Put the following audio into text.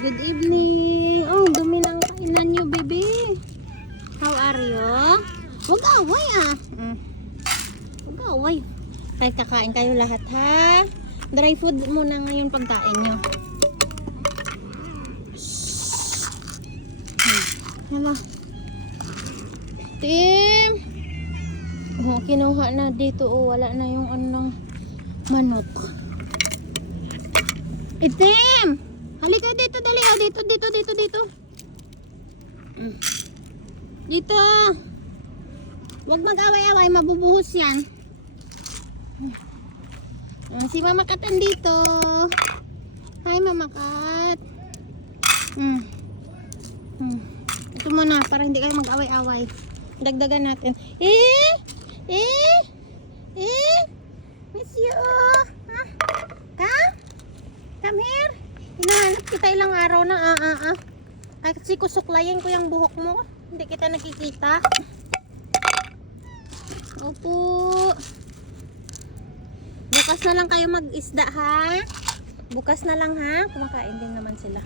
Good evening. Oh, dumi ng kainan nyo, baby. How are you? Huwag away ah. Huwag away. Kahit kakain kayo lahat ha. Dry food muna ngayon pagkain nyo. Hala. Tim. Oh, kinuha na dito. Oh, wala na yung anong manok. Itim. Halika dito, dali. Oh, dito. Dito. Huwag mag-away-away, mabubuhos yan. Si Mama Kat andito. Hi, Mama Kat. Ito muna, para hindi kayo mag-away-away. Dagdagan natin. Miss you. Come here. Hinahanap kita ilang araw na. Kasi kusuklayin ko yung buhok mo. Hindi kita nakikita. Opo. Bukas na lang kayo mag-isda ha. Bukas na lang ha. Kumakain din naman sila.